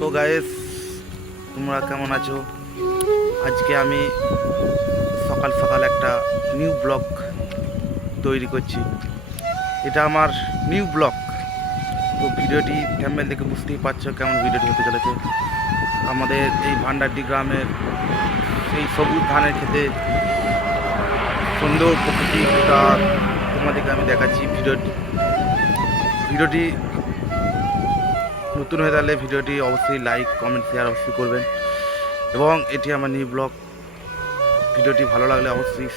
তো গায়েস তোমরা কেমন আছো? আজকে আমি সকাল সকাল একটা নিউ ব্লগ তৈরি করছি। এটা আমার নিউ ব্লগ তো ভিডিওটি থ্যাম্বেল দেখে বুঝতেই পারছ কেমন ভিডিওটি হতে চলেছে। আমাদের এই ভান্ডারডি গ্রামের সেই সবুজ ধানের খেতে সুন্দর প্রকৃতি তোমাদেরকে আমি দেখাচ্ছি ভিডিওটি। ভিডিওটি নতুন হয়ে থাকলে ভিডিওটি অবশ্যই লাইক কমেন্ট শেয়ার অবশ্যই করবেন। এবং এটি আমার নিউ ব্লগ ভিডিওটি ভালো লাগলে অবশ্যই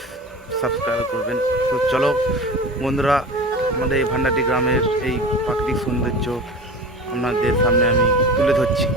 সাবস্ক্রাইব করবেন। তো চলো, বন্ধুরা, আমাদের এই ভান্ডাটি গ্রামের এই প্রাকৃতিক সৌন্দর্য আপনাদের সামনে আমি তুলে ধরছি।